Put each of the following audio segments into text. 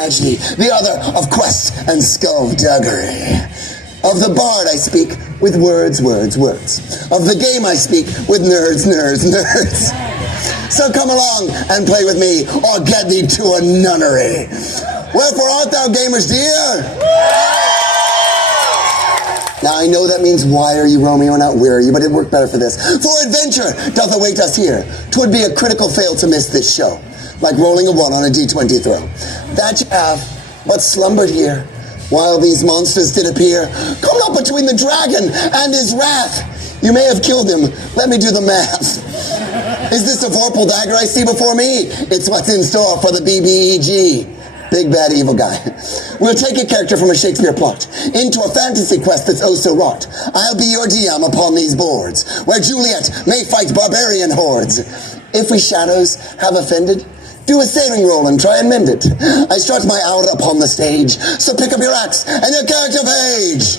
tragedy, the other of quest and skullduggery. Of the bard I speak with words. Of the game I speak with nerds. So come along and play with me, or get thee to a nunnery. Wherefore art thou, gamers dear? Now I know that means why are you, Romeo, not where are you, but it worked better for this. For adventure doth await us here. 'Twould be a critical fail to miss this show, like rolling a 1 on a D20 throw. That you have but slumbered here, while these monsters did appear. Come not between the dragon and his wrath. You may have killed him. Let me do the math. Is this a vorpal dagger I see before me? It's what's in store for the BBEG. Big bad evil guy. We'll take a character from a Shakespeare plot into a fantasy quest that's oh so wrought. I'll be your DM upon these boards, where Juliet may fight barbarian hordes. If we shadows have offended, do a saving roll and try and mend it. I strut my aura upon the stage, so pick up your axe and your character page.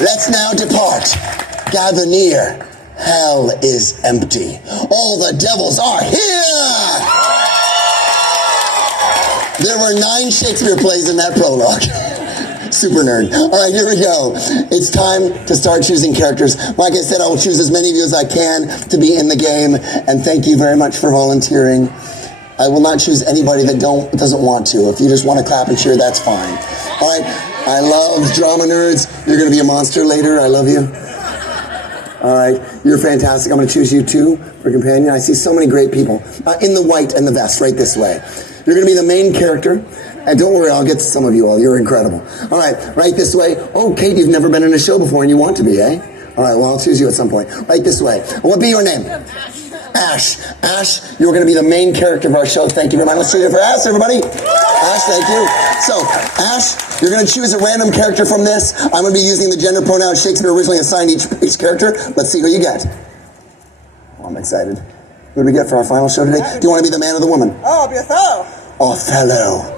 Let's now depart. Gather near. Hell is empty. All the devils are here. There were 9 Shakespeare plays in that prologue. Super nerd. All right, here we go. It's time to start choosing characters. Like I said, I will choose as many of you as I can to be in the game, and thank you very much for volunteering. I will not choose anybody that doesn't want to. If you just want to clap and cheer, that's fine. All right, I love drama nerds. You're going to be a monster later. I love you. All right, you're fantastic. I'm going to choose you too for companion. I see so many great people in the white and the vest right this way. You're going to be the main character. And don't worry, I'll get to some of you all. You're incredible. All right, right this way. Oh, Kate, you've never been in a show before and you want to be, eh? All right, well, I'll choose you at some point. Right this way. What be your name? Ash. Ash, you're going to be the main character of our show. Thank you very much. Let's cheer for Ash, everybody. Ash, thank you. So, Ash, you're going to choose a random character from this. I'm going to be using the gender pronoun Shakespeare originally assigned each character. Let's see who you get. Oh, I'm excited. Who do we get for our final show today? Do you want to be the man or the woman? Oh, I'll be Othello. Othello.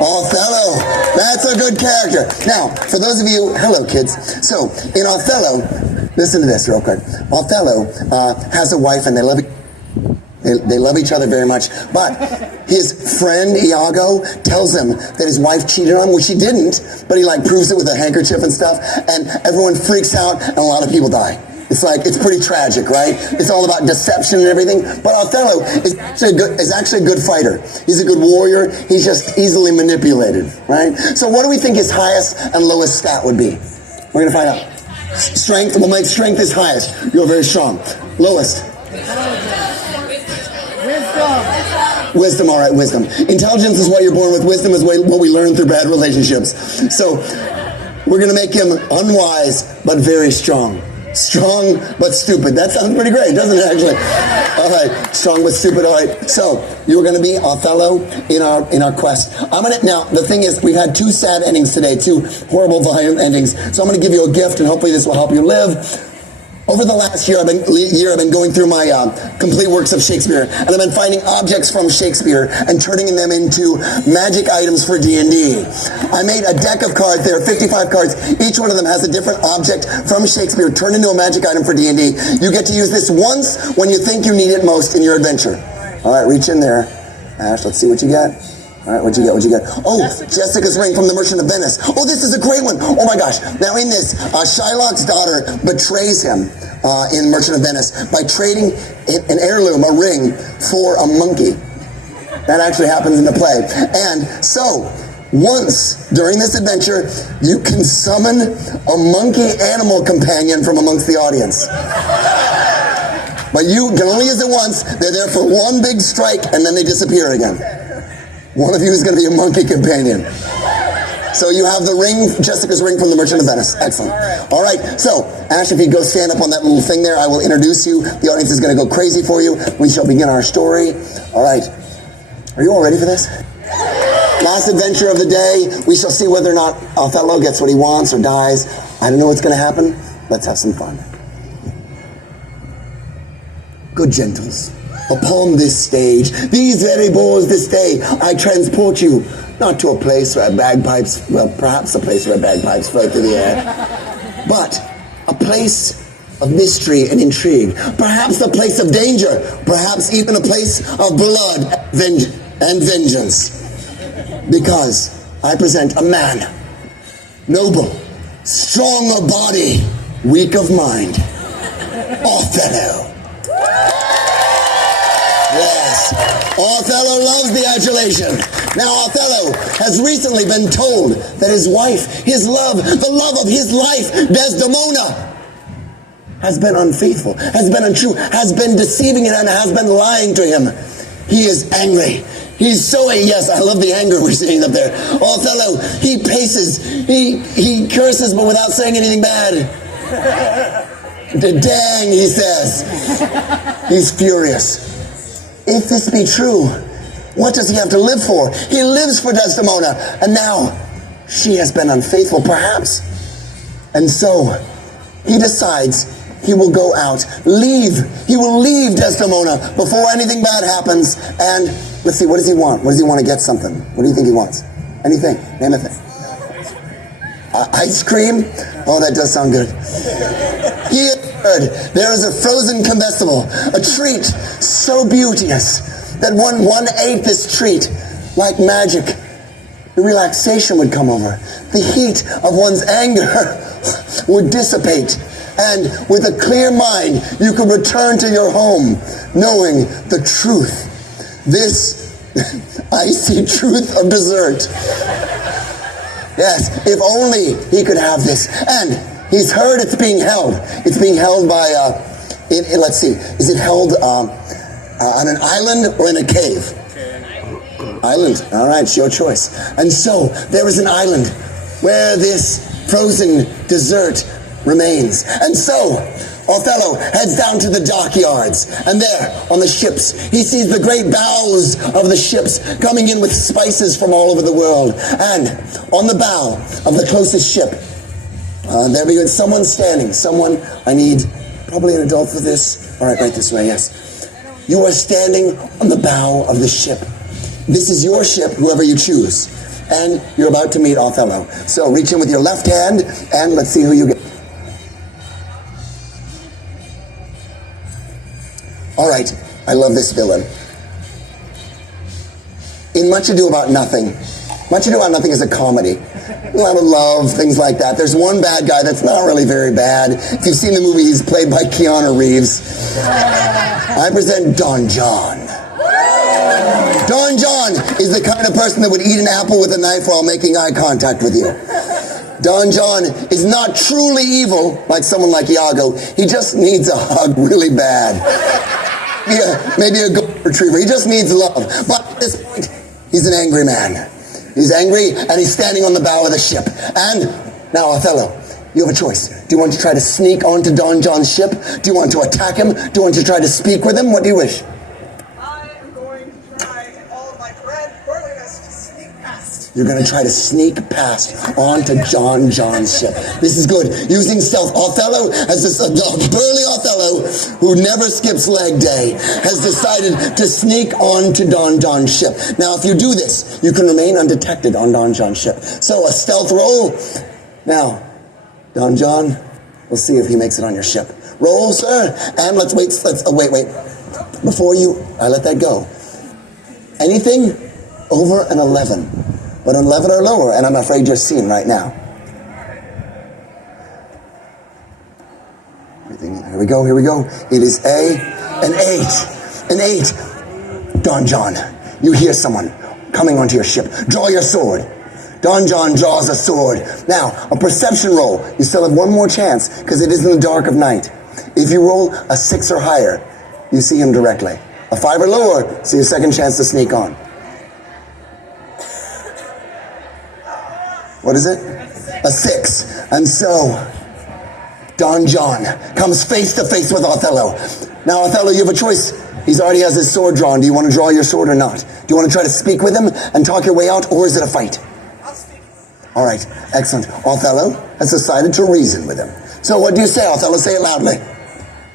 Othello, that's a good character. Now, for those of you, hello kids. So, in Othello, listen to this real quick. Othello has a wife and they love each other very much, but his friend Iago tells him that his wife cheated on him, which she didn't, but he proves it with a handkerchief and stuff, and everyone freaks out and a lot of people die. It's pretty tragic, right? It's all about deception and everything. But Othello is actually a good fighter. He's a good warrior. He's just easily manipulated, right? So what do we think his highest and lowest stat would be? We're going to find out. Strength, we'll make strength his highest. You're very strong. Lowest? Wisdom, all right, wisdom. Intelligence is what you're born with. Wisdom is what we learn through bad relationships. So we're going to make him unwise, but very strong. Strong but stupid. That sounds pretty great, doesn't it, actually? All right, strong but stupid. All right, so you're going to be Othello in our quest. Now, the thing is, we've had 2 sad endings today, 2 horrible, violent endings. So I'm going to give you a gift, and hopefully this will help you live. Over the last year, I've been going through my complete works of Shakespeare, and I've been finding objects from Shakespeare and turning them into magic items for D&D. I made a deck of cards. There are 55 cards. Each one of them has a different object from Shakespeare turned into a magic item for D&D. You get to use this once when you think you need it most in your adventure. All right, reach in there. Ash, let's see what you get. All right, what'd you get? Oh, Jessica's ring from the Merchant of Venice. Oh, this is a great one. Oh my gosh. Now in this, Shylock's daughter betrays him in Merchant of Venice by trading an heirloom, a ring, for a monkey. That actually happens in the play. And so, once during this adventure, you can summon a monkey animal companion from amongst the audience. But you can only use it once. They're there for one big strike and then they disappear again. One of you is going to be a monkey companion. So you have the ring, Jessica's ring from the Merchant of Venice. Excellent. All right. So, Ash, if you go stand up on that little thing there, I will introduce you. The audience is going to go crazy for you. We shall begin our story. All right. Are you all ready for this? Last adventure of the day. We shall see whether or not Othello gets what he wants or dies. I don't know what's going to happen. Let's have some fun. Good gentles. Upon this stage, these very balls this day, I transport you, not to a place where perhaps a place where bagpipes float through the air, but a place of mystery and intrigue, perhaps a place of danger, perhaps even a place of blood and vengeance. Because I present a man, noble, strong of body, weak of mind, Othello. Yes, Othello loves the adulation. Now Othello has recently been told that his wife, his love, the love of his life, Desdemona, has been unfaithful, has been untrue, has been deceiving him, and has been lying to him. He is angry. He's so, yes, I love the anger we're seeing up there. Othello, he paces, he curses, but without saying anything bad. Dang, he says. He's furious. If this be true, what does he have to live for? He lives for Desdemona, and now she has been unfaithful, perhaps. And so he decides he will go out, he will leave Desdemona before anything bad happens. And let's see, what does he want? What does he want to get something? What do you think he wants? Anything? Name a thing. Ice cream? Oh, that does sound good. He has heard there is a frozen comestible, a treat so beauteous that one ate this treat like magic. The relaxation would come over. The heat of one's anger would dissipate. And with a clear mind, you could return to your home knowing the truth. This icy truth of dessert. Yes, if only he could have this. And he's heard it's being held. It's being held by, let's see, is it held on an island or in a cave? Island. All right, it's your choice. And so there is an island where this frozen dessert remains. And so Othello heads down to the dockyards, and there on the ships he sees the great bows of the ships coming in with spices from all over the world. And on the bow of the closest ship, there we go, someone standing. Someone, I need probably an adult for this. All right, right this way, yes. You are standing on the bow of the ship. This is your ship, whoever you choose. And you're about to meet Othello. So reach in with your left hand, and let's see who you get. All right, I love this villain. In Much Ado About Nothing, Much Ado About Nothing is a comedy. A lot of love, things like that. There's one bad guy that's not really very bad. If you've seen the movie, he's played by Keanu Reeves. I present Don John. Don John is the kind of person that would eat an apple with a knife while making eye contact with you. Don John is not truly evil like someone like Iago. He just needs a hug really bad. Yeah, maybe a golden retriever. He just needs love. But at this point, he's an angry man. He's angry, and he's standing on the bow of the ship. And now, Othello, you have a choice. Do you want to try to sneak onto Don John's ship? Do you want to attack him? Do you want to try to speak with him? What do you wish? I am going to try all of my burliness to sneak past. You're going to try to sneak past onto Don John's ship. This is good. Using stealth. Othello, as this burly Othello, who never skips leg day, has decided to sneak onto Don John's ship. Now, if you do this, you can remain undetected on Don John's ship. So, a stealth roll. Now, Don John, we'll see if he makes it on your ship. Roll, sir. And let's wait. Wait. Before I let that go. Anything over an 11. But an 11 or lower, and I'm afraid you're seen right now. Here we go. It is an 8. Don John, you hear someone coming onto your ship. Draw your sword. Don John draws a sword. Now, a perception roll. You still have one more chance, because it is in the dark of night. If you roll a 6 or higher, you see him directly. A 5 or lower, so your second chance to sneak on. What is it? A 6. And so, Don John comes face to face with Othello. Now, Othello, you have a choice. He already has his sword drawn. Do you want to draw your sword or not? Do you want to try to speak with him and talk your way out, or is it a fight? I'll speak. All right, excellent. Othello has decided to reason with him. So what do you say, Othello? Say it loudly.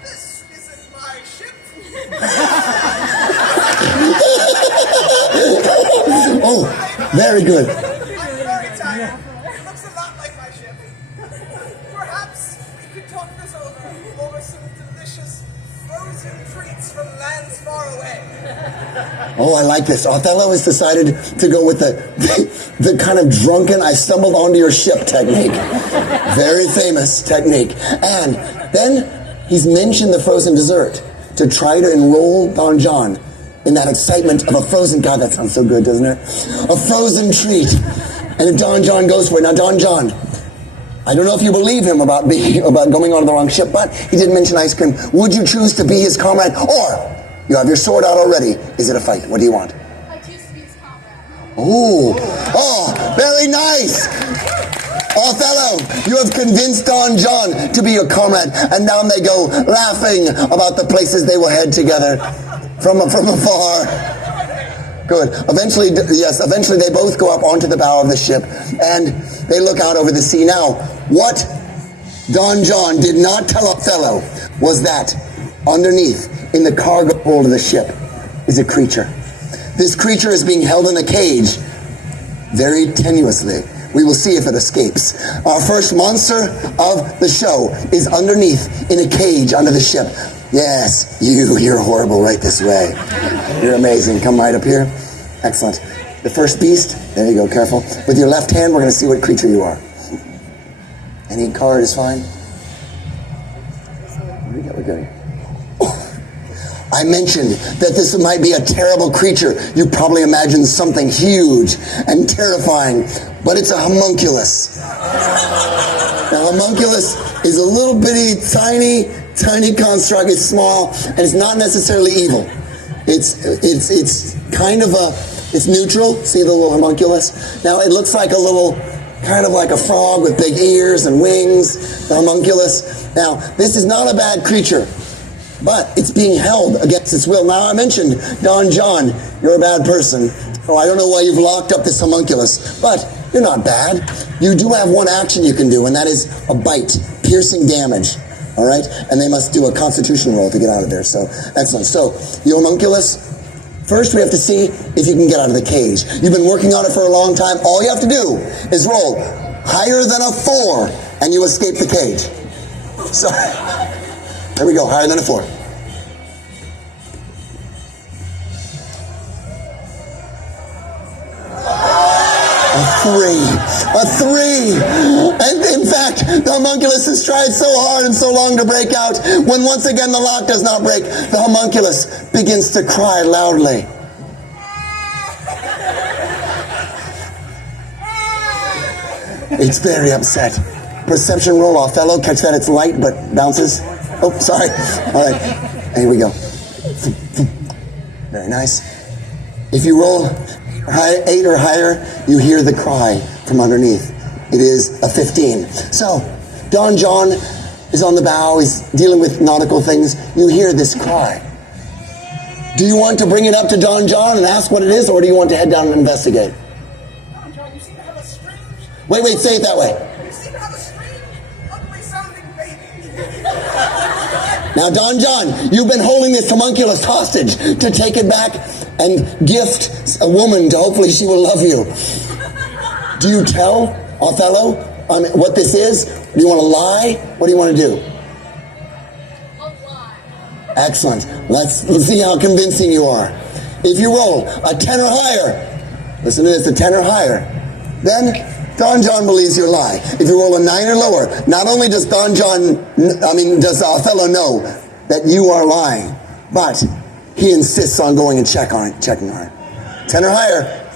This isn't my ship. Oh, very good. I'm very tired. It looks a lot like my ship. Perhaps we could talk this over Oh, I like this. Othello has decided to go with the kind of drunken, I stumbled onto your ship technique. Very famous technique. And then he's mentioned the frozen dessert to try to enroll Don John in that excitement of a frozen, God, that sounds so good, doesn't it? A frozen treat. And if Don John goes for it, now Don John, I don't know if you believe him about going on the wrong ship, but he did mention ice cream. Would you choose to be his comrade? Or, you have your sword out already. Is it a fight? What do you want? I choose to be his comrade. Oh, very nice. Othello, you have convinced Don John to be your comrade. And down they go, laughing about the places they will head together from afar. Good. Eventually they both go up onto the bow of the ship and they look out over the sea. Now, what Don John did not tell Othello was that underneath, in the cargo hold of the ship, is a creature. This creature is being held in a cage very tenuously. We will see if it escapes. Our first monster of the show is underneath in a cage under the ship. Yes, you're horrible. Right this way. You're amazing. Come right up here. Excellent. The first beast, there you go, careful. With your left hand, we're going to see what creature you are. Any card is fine. What do we got? We're good. I mentioned that this might be a terrible creature. You probably imagined something huge and terrifying, but it's a homunculus. Now, homunculus is a little bitty, tiny construct. It's small, and it's not necessarily evil. It's kind of it's neutral. See the little homunculus? Now, it looks like kind of like a frog with big ears and wings, the homunculus. Now, this is not a bad creature, but it's being held against its will. Now, I mentioned, Don John, you're a bad person. Oh, I don't know why you've locked up this homunculus, but you're not bad. You do have one action you can do, and that is a bite, piercing damage. All right? And they must do a constitution roll to get out of there. So, excellent. So, the homunculus, first we have to see if you can get out of the cage. You've been working on it for a long time. All you have to do is roll higher than a 4, and you escape the cage. So, there we go, higher than a 4. A 3. And in fact, the homunculus has tried so hard and so long to break out. When once again the lock does not break, the homunculus begins to cry loudly. It's very upset. Perception roll, Othello. Catch that, it's light but bounces. Oh, sorry. All right, here we go. Very nice. If you roll 8 or higher, you hear the cry from underneath. It is a 15. So, Don John is on the bow. He's dealing with nautical things. You hear this cry. Do you want to bring it up to Don John and ask what it is, or do you want to head down and investigate? Don John, you seem to have a strange... Wait, say it that way. You seem to have a strange, ugly-sounding baby. Now, Don John, you've been holding this homunculus hostage to take it back and gift a woman to hopefully she will love you. Do you tell Othello what this is? Do you want to lie? What do you want to do? I'll lie. Excellent. Let's see how convincing you are. If you roll a 10 or higher, listen to this, a 10 or higher, then Don John believes your lie. If you roll a 9 or lower, not only does does Othello know that you are lying, but he insists on going and checking on it. 10 or higher,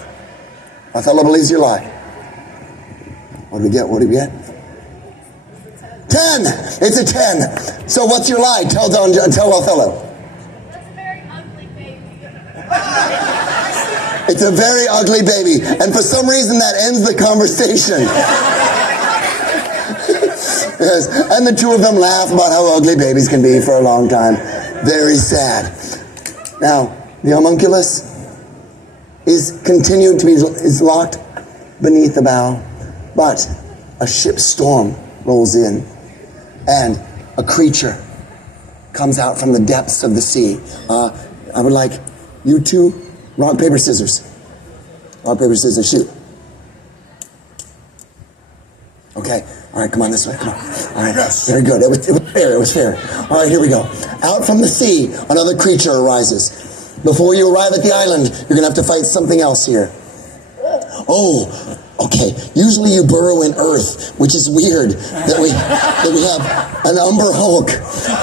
Othello believes your lie. What do we get? 10! It's a 10. So what's your lie? Tell Othello. That's a very ugly baby. It's a very ugly baby. And for some reason that ends the conversation. Yes. And the two of them laugh about how ugly babies can be for a long time. Very sad. Now, the homunculus is locked beneath the bow, but a ship's storm rolls in, and a creature comes out from the depths of the sea. I would like you two, rock, paper, scissors. Rock, paper, scissors, shoot. Okay, all right, come on this way, come on. All right, very good, it was fair. All right, here we go. Out from the sea, another creature arises. Before you arrive at the island, you're going to have to fight something else here. Oh, okay. Usually you burrow in earth, which is weird that we have an Umber Hulk.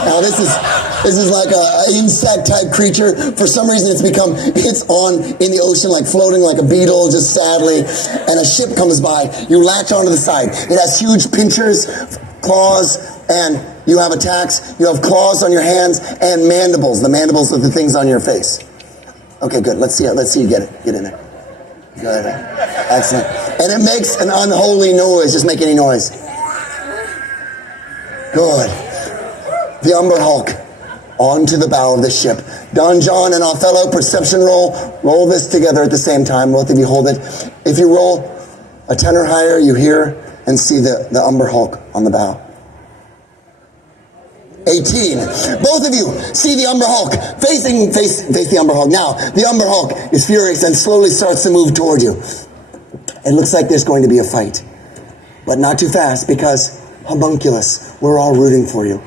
Now this is like an insect type creature. For some reason it's on in the ocean, like floating like a beetle, just sadly. And a ship comes by. You latch onto the side. It has huge pinchers, claws, and you have attacks. You have claws on your hands and mandibles. The mandibles are the things on your face. Okay, good. Let's see you get it. Get in there. Good. Excellent. And it makes an unholy noise. Just make any noise. Good. The Umber Hulk onto the bow of the ship. Don John and Othello, perception roll. Roll this together at the same time. Both of you hold it. If you roll a 10 or higher, you hear and see the Umber Hulk on the bow. 18. Both of you see the Umber Hulk face the Umber Hulk. Now, the Umber Hulk is furious and slowly starts to move toward you. It looks like there's going to be a fight, but not too fast because homunculus, we're all rooting for you.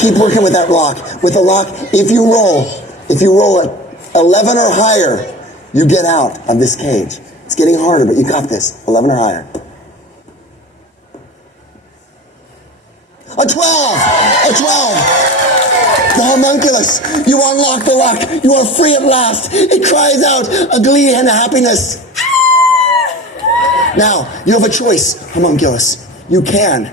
Keep working with that lock. With the lock, if you roll at 11 or higher, you get out of this cage. It's getting harder, but you got this. 11 or higher. A 12! A 12! The homunculus! You unlock the lock! You are free at last! It cries out a glee and a happiness. Now, you have a choice, homunculus. You can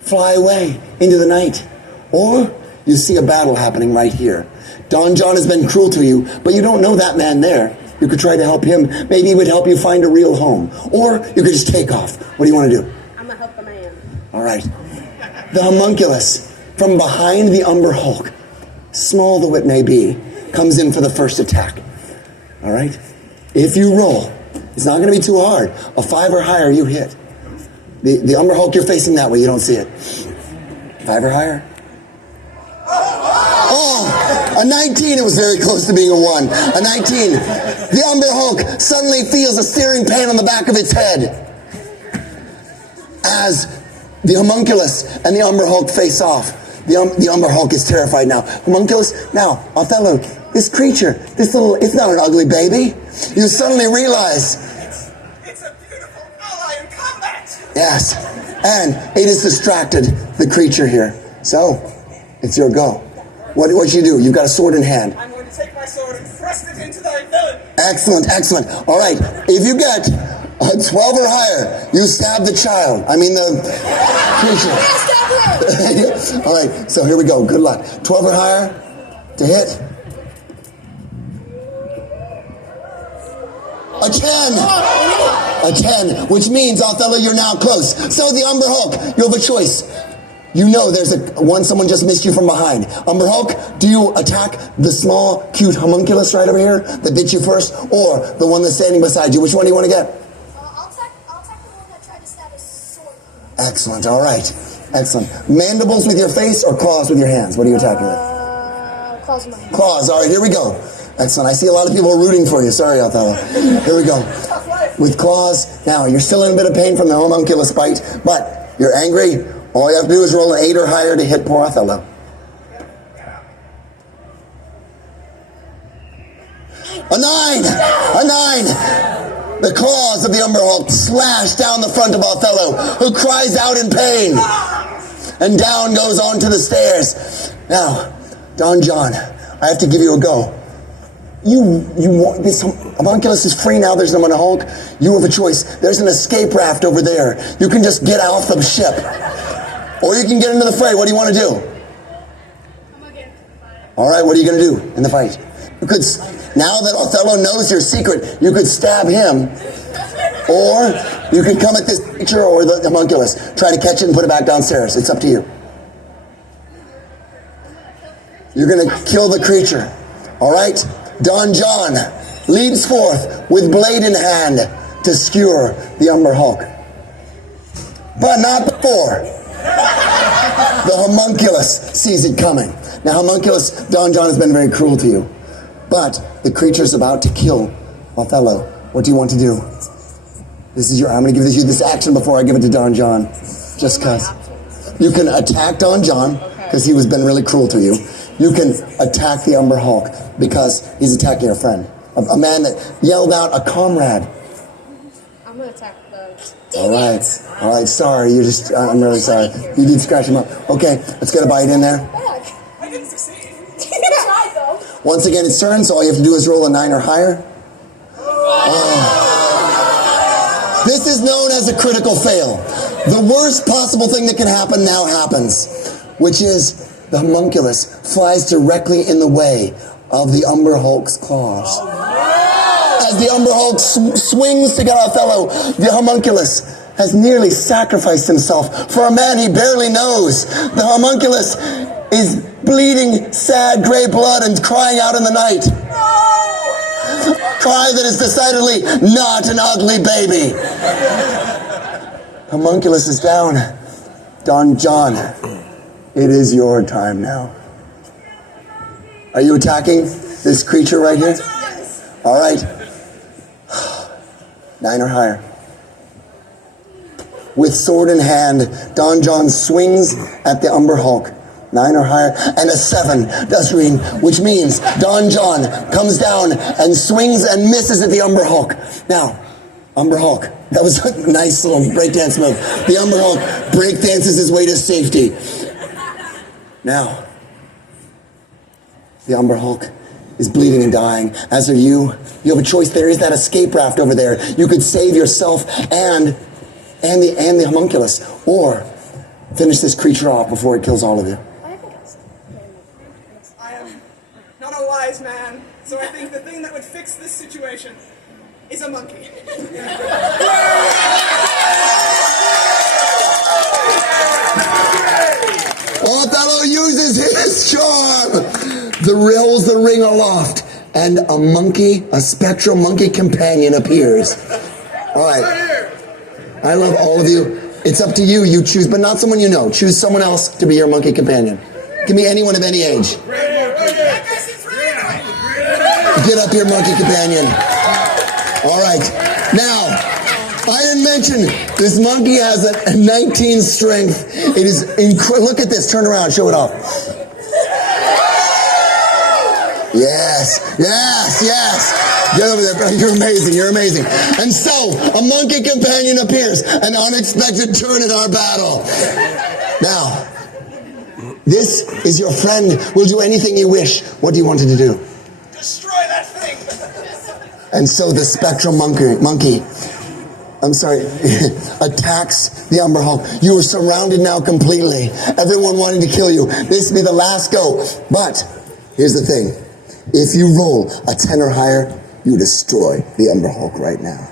fly away into the night, or you see a battle happening right here. Don John has been cruel to you, but you don't know that man there. You could try to help him. Maybe he would help you find a real home. Or you could just take off. What do you want to do? I'm going to help the man. All right. The homunculus, from behind the Umber Hulk, small though it may be, comes in for the first attack. All right? If you roll, it's not going to be too hard. A 5 or higher, you hit. The Umber Hulk, you're facing that way. You don't see it. 5 or higher. Oh, a 19. It was very close to being a 1. A 19. The Umber Hulk suddenly feels a searing pain on the back of its head as the homunculus and the Umber Hulk face off. The Umber Hulk is terrified now. Homunculus, now, Othello, this creature, it's not an ugly baby. You suddenly realize It's a beautiful ally in combat. yes, and it has distracted the creature here. So, it's your go. What you do? You've got a sword in hand. I'm going to take my sword and thrust it into thy villain. Excellent, excellent. All right, if you get a 12 or higher, you stab the child. I mean the creature. All right, so here we go. Good luck. 12 or higher to hit. A 10! A 10, which means, Othello, you're now close. So the Umber Hulk, you have a choice. You know there's someone just missed you from behind. Umber Hulk, do you attack the small, cute homunculus right over here that bit you first, or the one that's standing beside you? Which one do you want to get? I'll attack the one that tried to stab his sword. Excellent, all right. Excellent. Mandibles with your face or claws with your hands? What are you attacking with? Claws in my hand. Claws, all right, here we go. Excellent. I see a lot of people rooting for you. Sorry, Othello. Here we go. With claws. Now, you're still in a bit of pain from the homunculus bite, but you're angry. All you have to do is roll an 8 or higher to hit poor Othello. A 9! A 9! The claws of the Umber Hulk slash down the front of Othello, who cries out in pain. And down goes onto the stairs. Now, Don John, I have to give you a go. This homunculus is free now. There's no Umber Hulk. You have a choice. There's an escape raft over there. You can just get off the ship. Or you can get into the fray. What do you want to do? I'm gonna get into the fight. All right, what are you going to do in the fight? You could, now that Othello knows your secret, you could stab him. Or you can come at this creature or the homunculus. Try to catch it and put it back downstairs. It's up to you. You're going to kill the creature. All right? Don John leads forth with blade in hand to skewer the Umber Hulk. But not before the homunculus sees it coming. Now, homunculus, Don John has been very cruel to you. But the creature's about to kill Othello. What do you want to do? I'm going to give you this action before I give it to Don John. Just because. You can attack Don John, because he has been really cruel to you. you can attack the Umber Hulk because he's attacking your friend. A man that yelled out a comrade. I'm gonna attack the... All right, sorry, I'm really sorry. You did scratch him up. Okay, let's get a bite in there. I didn't succeed. You tried, though. Once again, it's turn, so all you have to do is roll a 9 or higher. This is known as a critical fail. The worst possible thing that can happen now happens, which is the homunculus flies directly in the way of the Umber Hulk's claws. As the Umber Hulk swings to get Othello, the homunculus has nearly sacrificed himself for a man he barely knows. The homunculus is bleeding sad gray blood and crying out in the night. Cry that is decidedly not an ugly baby. Homunculus is down. Don John, it is your time now. Are you attacking this creature right here? All right. 9 or higher. With sword in hand, Don John swings at the Umber Hulk. 9 or higher, and a 7 does ring, which means Don John comes down and swings and misses at the Umber Hulk. Now, Umber Hulk, that was a nice little breakdance move. The Umber Hulk breakdances his way to safety. Now, the Umber Hulk is bleeding and dying, as are you. You have a choice. There is that escape raft over there. You could save yourself and the homunculus, or finish this creature off before it kills all of you. I am not a wise man, so I think the thing that would fix this situation is a monkey. Othello uses his charm. Rolls the ring aloft, and a spectral monkey companion appears. All right. I love all of you. It's up to you. You choose, but not someone you know. Choose someone else to be your monkey companion. Give me anyone of any age. Get up here, monkey companion. All right. Now, I didn't mention this monkey has a 19 strength. It is incredible. Look at this. Turn around. Show it off. Yes. Get over there, bro. You're amazing. And so, a monkey companion appears, an unexpected turn in our battle. Now, this is your friend. Will do anything you wish. What do you want him to do? Destroy that thing! And so the spectral monkey attacks the Umber Hulk. You are surrounded now completely. Everyone wanting to kill you. This will be the last go. But, here's the thing. If you roll a 10 or higher, you destroy the Umber Hulk right now.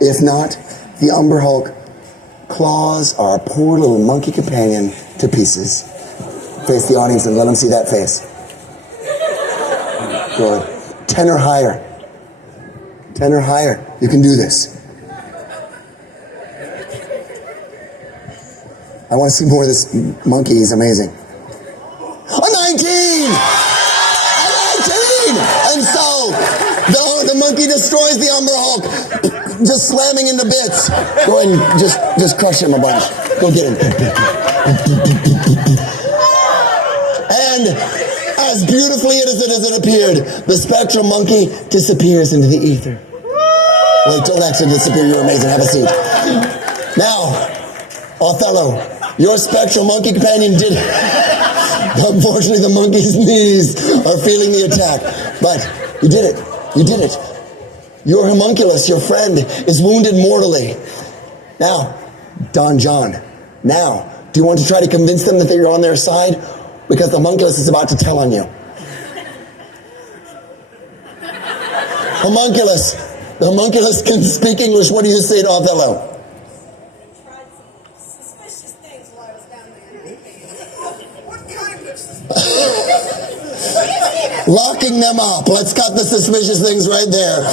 If not, the Umber Hulk claws our poor little monkey companion to pieces. Face the audience and let them see that face. Good. 10 or higher. 10 or higher. You can do this. I want to see more of this monkey. He's amazing. A 19! And so, the monkey destroys the Umber Hulk, just slamming into bits. Go ahead and just crush him a bunch. Go get him. And as beautifully as it appeared, the spectral monkey disappears into the ether. Wait till next to disappear. You're amazing. Have a seat. Now, Othello, your spectral monkey companion did... Unfortunately, the monkey's knees are feeling the attack. But you did it. Your homunculus, your friend, is wounded mortally. Now, Don John, do you want to try to convince them that you're on their side? Because the homunculus is about to tell on you. Homunculus. The homunculus can speak English. What do you say to Othello? Locking them up. Let's cut the suspicious things right there.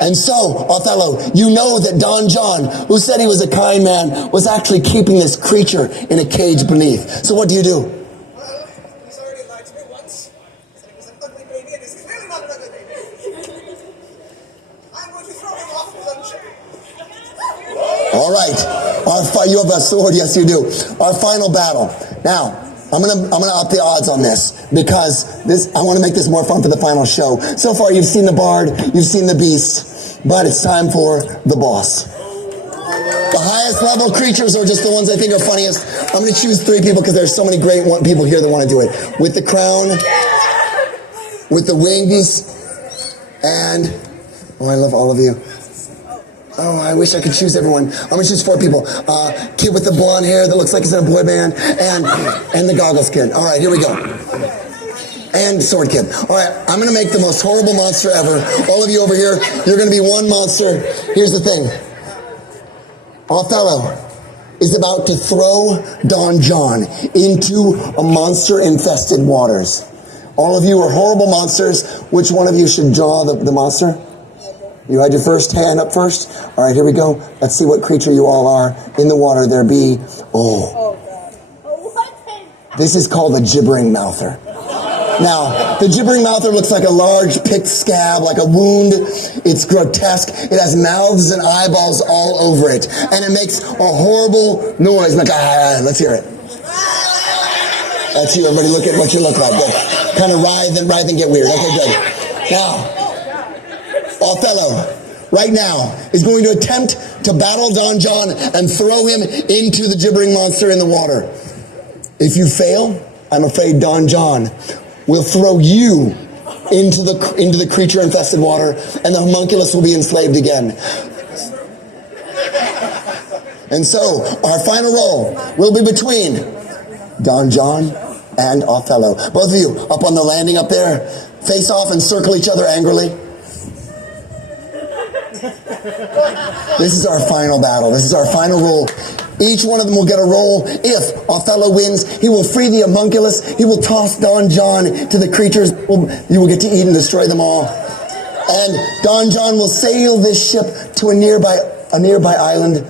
And so, Othello, you know that Don John, who said he was a kind man, was actually keeping this creature in a cage beneath. So what do you do? Well, he's already lied to me once. He said he was an ugly baby, and he's clearly not an ugly baby. I'm going to throw him off the luncheon. All right. You have a sword. Yes, you do. Our final battle. Now, I'm gonna up the odds on this because I want to make this more fun for the final show. So far, you've seen the bard, you've seen the beast, but it's time for the boss. The highest level creatures are just the ones I think are funniest. I'm gonna choose 3 people because there's so many great people here that want to do it. With the crown, with the wings, and I love all of you. Oh, I wish I could choose everyone. I'm gonna choose 4 people. Kid with the blonde hair that looks like he's in a boy band, and the goggles kid. All right, here we go. And sword kid. All right, I'm gonna make the most horrible monster ever. All of you over here, you're gonna be one monster. Here's the thing. Othello is about to throw Don John into a monster-infested waters. All of you are horrible monsters. Which one of you should draw the monster? You had your first hand up first? All right, here we go. Let's see what creature you all are. In the water, there be... This is called a gibbering mouther. Now, the gibbering mouther looks like a large picked scab, like a wound. It's grotesque. It has mouths and eyeballs all over it. And it makes a horrible noise, like, let's hear it. That's you. Everybody look at what you look like. Good. Kind of writhe and get weird. Okay, good. Now, Othello, right now, is going to attempt to battle Don John and throw him into the gibbering monster in the water. If you fail, I'm afraid Don John will throw you into the creature-infested water, and the homunculus will be enslaved again. And so, our final roll will be between Don John and Othello. Both of you, up on the landing up there, face off and circle each other angrily. This is our final battle. This is our final roll. Each one of them will get a roll. If Othello wins, he will free the homunculus. He will toss Don John to the creatures. You will get to eat and destroy them all. And Don John will sail this ship to a nearby island